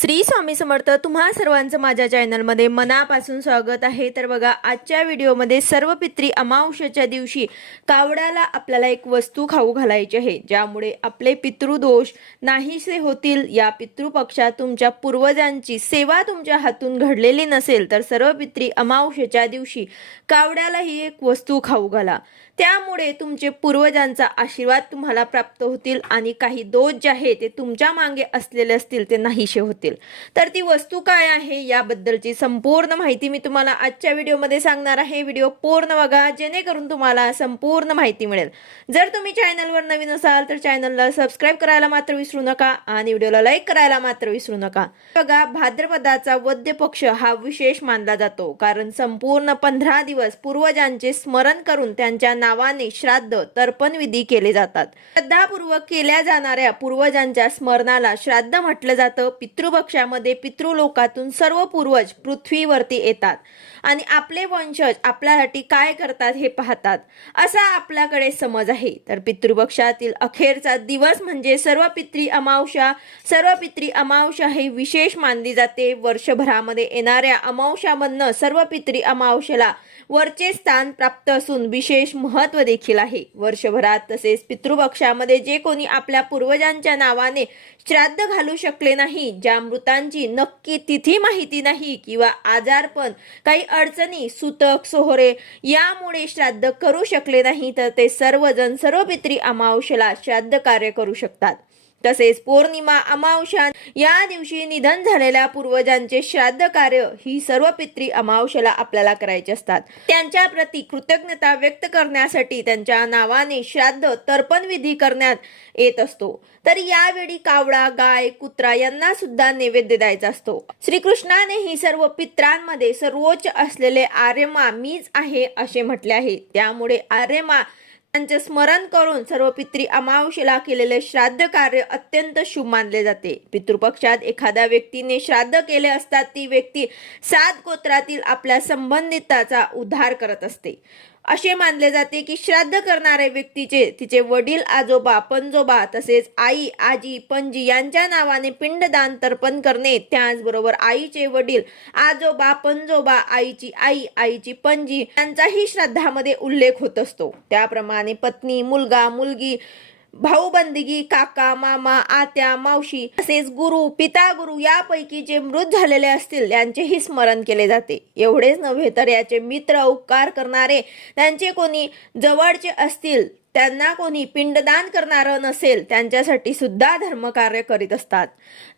श्री स्वामी समर्थ तुम्हा सर्वांचं माझ्या चॅनलमध्ये मनापासून स्वागत आहे. तर बघा आजच्या व्हिडिओमध्ये सर्व पित्री अमावस्याच्या दिवशी कावड्याला आपल्याला एक वस्तू खाऊ घालायची आहे ज्यामुळे आपले पितृदोष नाहीसे होतील. या पितृपक्षात तुमच्या पूर्वजांची सेवा तुमच्या हातून घडलेली नसेल तर सर्व पित्री अमावस्याच्या दिवशी कावड्याला ही एक वस्तू खाऊ घाला. त्यामुळे तुमचे पूर्वजांचा आशीर्वाद तुम्हाला प्राप्त होतील आणि काही दोष जे आहे ते तुमच्या मागे असलेले असतील ते नाहीसे होतील. शकतील तर ती वस्तू काय आहे याबद्दलची संपूर्ण माहिती मी तुम्हाला आजच्या व्हिडिओमध्ये सांगणार आहे. व्हिडिओ पूर्ण बघा जेणेकरून तुम्हाला संपूर्ण माहिती मिळेल. जर तुम्ही चॅनलवर नवीन असाल तर चॅनलला सबस्क्राईब करायला मात्र विसरू नका आणि व्हिडिओला लाईक करायला मात्र विसरू नका. बघा भाद्रपदाचा वद्य पक्ष हा विशेष मानला जातो. कारण संपूर्ण पंधरा दिवस पूर्वजांचे स्मरण करून त्यांच्या नावाने श्राद्ध तर्पणविधी केले जातात. श्रद्धापूर्वक केल्या जाणाऱ्या पूर्वजांच्या स्मरणाला श्राद्ध म्हटलं जातं. पक्षामध्ये पितृलोकातून सर्व पूर्वज पृथ्वीवरती येतात. आणि आपले वंशज आपल्यासाठी काय करतात हे पाहतात असा आपल्याकडे समज आहे. तर पितृपक्षातील अखेरचा दिवस म्हणजे सर्व पित्री अमावशा सर्व पित्री अमावशा हे विशेष मानली जाते. वर्षभरामध्ये येणाऱ्या अमावशामधनं सर्व पित्री अमावशेला वरचे स्थान प्राप्त असून विशेष महत्त्व देखील आहे. वर्षभरात तसेच पितृपक्षामध्ये जे कोणी आपल्या पूर्वजांच्या नावाने श्राद्ध घालू शकले नाही ज्या मृतांची नक्की तिथी माहिती नाही किंवा आजारपण काही अडचणी सुतक सोहरे यामुळे श्राद्ध करू शकले नाही तर ते सर्वजण सर्व पित्री श्राद्ध कार्य करू शकतात. तसेच पौर्णिमा अमावश्या या दिवशी निधन झालेल्या पूर्वजांचे श्राद्ध कार्य ही सर्व पित्री अमावश्याला आपल्याला करायचे असतात. त्यांच्या प्रती कृतज्ञता व्यक्त करण्यासाठी त्यांच्या नावाने श्राद्ध तर्पण विधी करण्यात येत असतो. तर यावेळी कावळा गाय कुत्रा यांना सुद्धा नैवेद्य द्यायचा असतो. श्रीकृष्णाने ही सर्व पित्रांमध्ये सर्वोच्च असलेले आर्यमा मीच आहे असे म्हटले आहे. त्यामुळे आर्यमा त्यांचे स्मरण करून सर्व पित्री अमावशेला केलेले श्राद्ध कार्य अत्यंत शुभ मानले जाते. पितृपक्षात एखाद्या व्यक्तीने श्राद्ध केले असतात ती व्यक्ती सात गोत्रातील आपल्या संबंधिताचा उद्धार करत असते. असे मानले जाते की श्राद्ध करणाऱ्या व्यक्तीचे तिचे वडील आजोबा पंजोबा तसेच आई आजी पणजी यांच्या नावाने पिंडदान तर्पण करणे. त्याचबरोबर आईचे वडील आजोबा पंजोबा आईची आई आईची पणजी यांचाही श्राद्धामध्ये उल्लेख होत असतो. त्याप्रमाणे पत्नी मुलगा मुलगी भाऊबंदिगी काका मामा आत्या मावशी तसेच गुरु पिता गुरु यापैकी जे मृत झालेले असतील यांचेही स्मरण केले जाते. एवढेच नव्हे तर याचे मित्र उपकार करणारे त्यांचे कोणी जवळचे असतील त्यांना कोणी पिंडदान करणारं नसेल त्यांच्यासाठी सुद्धा धर्मकार्य करीत असतात.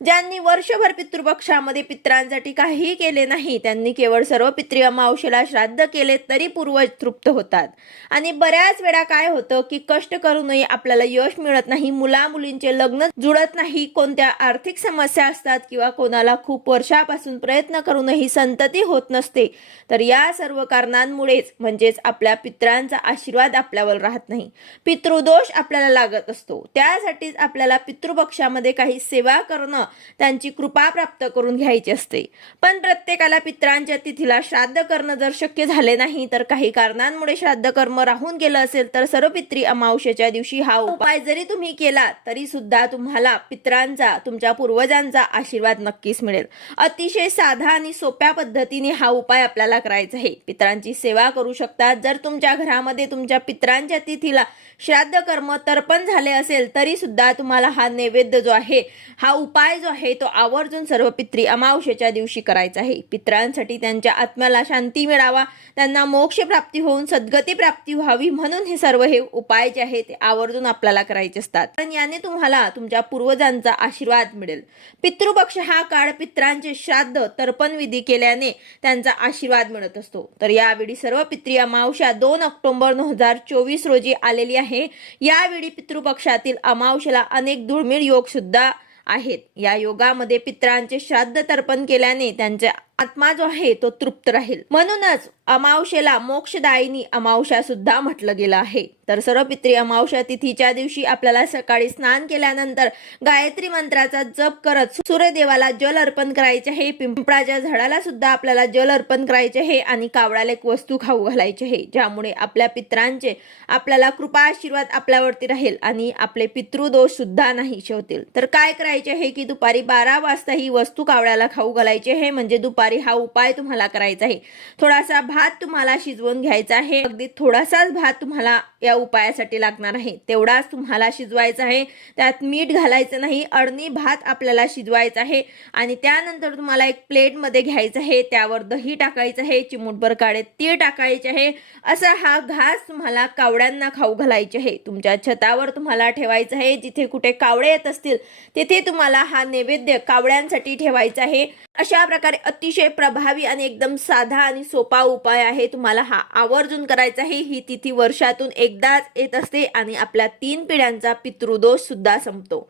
ज्यांनी वर्षभर पितृपक्षामध्ये पित्रांसाठी काहीही केले नाही त्यांनी केवळ सर्व पितृ अमावस्येला श्राद्ध केले तरी पूर्वज तृप्त होतात. आणि बऱ्याच वेळा काय होतं की कष्ट करूनही आपल्याला यश मिळत नाही मुला मुलींचे लग्न जुळत नाही कोणत्या आर्थिक समस्या असतात किंवा कोणाला खूप वर्षापासून प्रयत्न करूनही संतती होत नसते तर या सर्व कारणांमुळेच म्हणजेच आपल्या पित्रांचा आशीर्वाद आपल्यावर राहत नाही. पितृदोष आपल्याला लागत असतो. त्यासाठीच आपल्याला पितृपक्षामध्ये काही सेवा करणं त्यांची कृपा प्राप्त करून घ्यायची असते. पण प्रत्येकाला पित्रांच्या तिथीला श्राद्ध करणं जर शक्य झाले नाही तर काही कारणांमुळे श्राद्ध कर्म राहून गेलं असेल तर सर्व पित्री अमावस्येच्या दिवशी हा उपाय जरी तुम्ही केला तरी सुद्धा तुम्हाला पित्रांचा तुमच्या पूर्वजांचा आशीर्वाद नक्कीच मिळेल. अतिशय साधा आणि सोप्या पद्धतीने हा उपाय आपल्याला करायचा आहे. पित्रांची सेवा करू शकतात. जर तुमच्या घरामध्ये तुमच्या पित्रांच्या तिथीला श्राद्ध कर्म तर्पण झाले असेल तरी सुद्धा तुम्हाला हा नैवेद्य जो आहे हा उपाय जो आहे तो आवर्जून सर्व पित्री अमावशेच्या दिवशी करायचा आहे. पित्रांसाठी त्यांच्या आत्म्याला शांती मिळावा त्यांना मोक्ष प्राप्ती होऊन सद्गती प्राप्ती व्हावी म्हणून हे सर्व हे उपाय जे आहे ते आवर्जून आपल्याला करायचे असतात. कारण याने तुम्हाला तुमच्या पूर्वजांचा आशीर्वाद मिळेल. पितृपक्ष हा काळ पित्रांचे श्राद्ध तर्पण विधी केल्याने त्यांचा आशीर्वाद मिळत असतो. तर यावेळी सर्व पित्री अमावस्या दोन ऑक्टोबर दोन हजार चोवीस रोजी आले आलेली आहे. यावेळी पितृपक्षातील अमावशेला अनेक दुर्मिळ योग सुद्धा आहेत. या योगामध्ये पित्रांचे श्राद्ध तर्पण केल्याने त्यांच्या आत्मा जो आहे तो तृप्त राहील. म्हणूनच अमावशेला मोक्षदायिनी अमावस्या सुद्धा म्हटलं गेलं आहे. तर सर्व पित्री तिथीच्या दिवशी आपल्याला सकाळी स्नान केल्यानंतर गायत्री मंत्राचा जप करत सूर्यदेवाला जल अर्पण करायचे आहे पिंपळाच्या झाडाला सुद्धा आपल्याला जल अर्पण करायचे आहे आणि कावळाला एक वस्तू खाऊ घालायची आहे ज्यामुळे आपल्या पित्रांचे आपल्याला कृपा आशीर्वाद आपल्यावरती राहील आणि आपले पितृदोष सुद्धा नाही शेवतील तर काय करायचे आहे की दुपारी बारा वाजता ही वस्तू कावळ्याला खाऊ घालायची आहे म्हणजे दुपारी हा उपाय तुम्हाला करायचा आहे. थोडासा भात तुम्हाला शिजवून घ्यायचा आहे. अगदी थोडासाच भात तुम्हाला या उपायासाठी लागणार आहे. तेवढाच तुम्हाला शिजवायचा आहे. त्यात मीठ घालायचं नाही. अडणी भात आपल्याला शिजवायचा आहे. आणि त्यानंतर तुम्हाला एक प्लेटमध्ये घ्यायचं आहे. त्यावर दही टाकायचं आहे. चिमूटभर काळे तीळ टाकायचे आहे. असा हा घास तुम्हाला कावड्यांना खाऊ घालायचे आहे. तुमच्या छतावर तुम्हाला ठेवायचं आहे. जिथे कुठे कावळे येत असतील तिथे तुम्हाला हा नैवेद्य कावड्यांसाठी ठेवायचा आहे. अशा प्रकारे अतिशय प्रभावी आणि एकदम साधा आणि सोपा उपाय आहे. तुम्हाला हा आवर्जून करायचा आहे. ही तिथी वर्षातून एक एकदाच येत असते आणि आपल्या तीन पिढ्यांचा पितृदोष सुद्धा संपतो.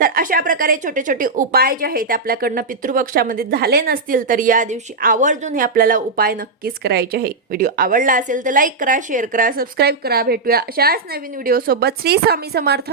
तर अशा प्रकारे छोटे छोटे उपाय जे आहेत ते आपल्याकडनं पितृपक्षामध्ये झाले नसतील तर या दिवशी आवर्जून हे आपल्याला उपाय नक्कीच करायचे आहे व्हिडिओ आवडला असेल तर लाईक करा शेअर करा सबस्क्राईब करा. भेटूया अशाच नवीन व्हिडिओ सोबत श्री स्वामी समर्थ.